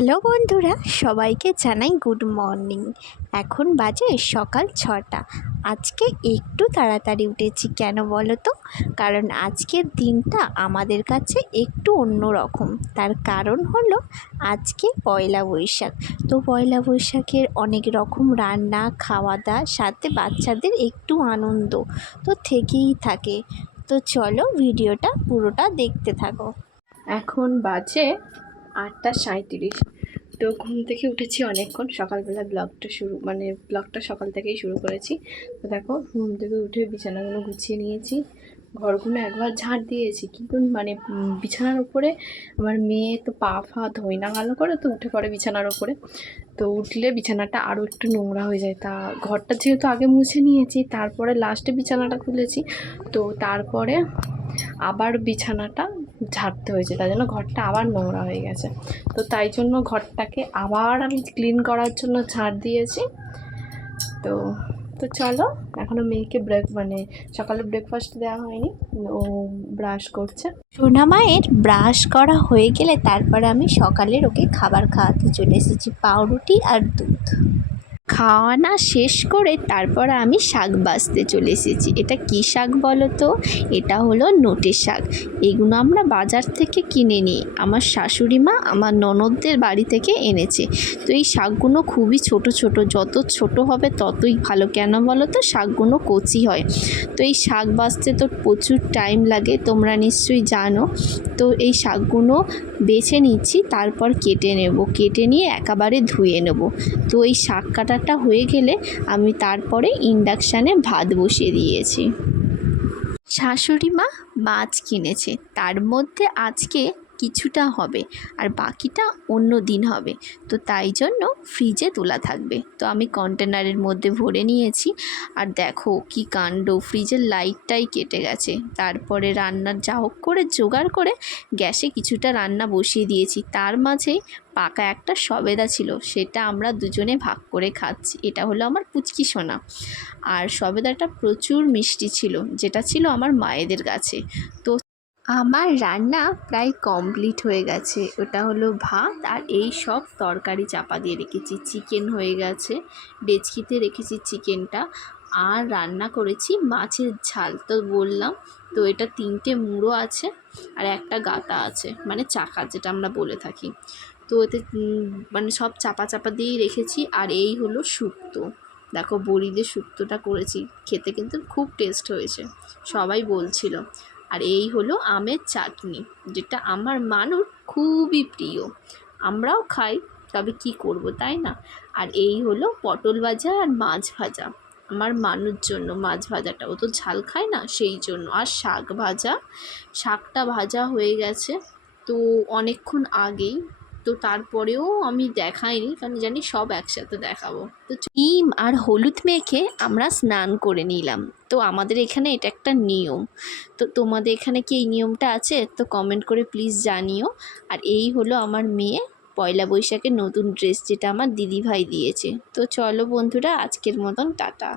Hello বন্ধুরা, সবাইকে জানাই গুড মর্নিং। এখন বাজে সকাল 6টা। আজকে একটু তাড়াতাড়ি উঠেছি, কেন বলো তো? কারণ আজকের দিনটা আমাদের কাছে একটু অন্য রকম। তার কারণ হলো আজকে পয়লা বৈশাখ। তো পয়লা বৈশাখের অনেক রকম রান্না, খাওয়া দাওয়া, সাথে বাচ্চাদের একটু আনন্দ তো থেকেই থাকে। তো চলো ভিডিওটা পুরোটা দেখতে থাকো। এখন বাজে 8:37। তো ঘুম থেকে উঠেছি অনেকক্ষণ, সকালবেলা ব্লগটা সকাল থেকেই শুরু করেছি। তো দেখো, ঘুম থেকে উঠে বিছানাগুলো গুছিয়ে নিয়েছি, ঘরগুলো একবার ঝাড় দিয়েছি, কিন্তু বিছানার উপরে আমার মেয়ে তো পা ধোয় না ভালো করে, তো উঠে পড়ে বিছানার উপরে। তো উঠলে বিছানাটা আরও একটু নোংরা হয়ে যায়। তা ঘরটা যেহেতু আগে মুছে নিয়েছি, তারপরে লাস্টে বিছানাটা খুলেছি, তো তারপরে আবার বিছানাটা ঝাড়তে হয়েছে, তাই জন্য ঘরটা আবার নোংরা হয়ে গেছে। তো তাই জন্য ঘরটাকে আবার আমি ক্লিন করার জন্য ঝাড় দিয়েছি। তো তো চলো, এখনও মেয়েকে সকালে ব্রেকফাস্ট দেওয়া হয়নি, ও ব্রাশ করছে। সোনা মায়ের ব্রাশ করা হয়ে গেলে তারপরে আমি সকালের ওকে খাবার খাওয়াতে চলে এসেছি, পাউরুটি আর দুধ। খাওয়ানা শেষ করে তারপর আমি শাক বাছতে চলে এসেছি। এটা কী শাক বলো তো? এটা হলো নোটে শাক। এগুলো আমরা বাজার থেকে কিনে নিই, আমার শাশুড়ি মা আমার ননদদের বাড়ি থেকে এনেছে। তো এই শাকগুলো খুবই ছোট ছোট, যত ছোট হবে ততই ভালো, কেন বলো তো? শাকগুলো কচি হয়। তো এই শাক বাছতে তো প্রচুর টাইম লাগে, তোমরা নিশ্চয়ই জানো। তো এই শাকগুলো বেছে নিচ্ছি, তারপর কেটে নেব, কেটে নিয়ে একেবারে ধুয়ে নেব। তো এই শাক কাটাটা হয়ে গেলে আমি তারপরে ইন্ডাকশানে ভাত বসিয়ে দিয়েছি। শাশুড়ি মা মাছ কিনেছে, তার মধ্যে আজকে কিছুটা হবে আর বাকিটা অন্য দিন হবে। তো তাই জন্য ফ্রিজে তোলা থাকবে। তো আমি কন্টেনারের মধ্যে ভরে নিয়েছি। আর দেখো কি কাণ্ড, ফ্রিজের লাইটটাই কেটে গেছে। তারপরে রান্নার যা হোক করে জোগাড় করে গ্যাসে কিছুটা রান্না বসিয়ে দিয়েছি। তার মাঝেই পাকা একটা সবেদা ছিল, সেটা আমরা দুজনে ভাগ করে খাচ্ছি। এটা হলো আমার পুচকি সোনা। আর সবেদাটা প্রচুর মিষ্টি ছিল, যেটা ছিল আমার মায়েদের কাছে। তো আমার রান্না প্রায় কমপ্লিট হয়ে গেছে। ওটা হলো ভাত আর এই সব তরকারি চাপা দিয়ে রেখেছি। চিকেন হয়ে গেছে, ডেচকিতে রেখেছি চিকেনটা। আর রান্না করেছি মাছের ঝাল, তো বললাম। তো এটা 3টে মুড়ো আছে আর একটা গাতা আছে, মানে চাকা যেটা আমরা বলে থাকি। তো এতে সব চাপা চাপা দিয়েই রেখেছি। আর এই হলো শুক্তো, দেখো বড়ি দিয়ে শুক্তোটা করেছি, খেতে কিন্তু খুব টেস্ট হয়েছে, সবাই বলছিল। আর এই হলো আমের চাটনি, যেটা আমার মানুর খুবই প্রিয়, আমরাও খাই, তবে কি করব, তাই না? আর এই হলো পটল ভাজা আর মাছ ভাজা, আমার মানুর জন্য মাছ ভাজাটা, ও তো ঝাল খায় না, সেই জন্য। আর শাক ভাজা, শাকটা ভাজা হয়ে গেছে তো অনেকক্ষণ আগেই। তো তারপরেও আমি দেখাইনি, কারণ জানি সব একসাথে দেখাবো। তো ডিম আর হলুদ মেখে আমরা স্নান করে নিলাম। তো আমাদের এখানে এটা একটা নিয়ম। তো তোমাদের এখানে কি এই নিয়মটা আছে? তো কমেন্ট করে প্লিজ জানিও। আর এই হলো আমার মেয়ে পয়লা বৈশাখের নতুন ড্রেস, যেটা আমার দিদিভাই দিয়েছে। তো চলো বন্ধুরা, আজকের মতন টাটা।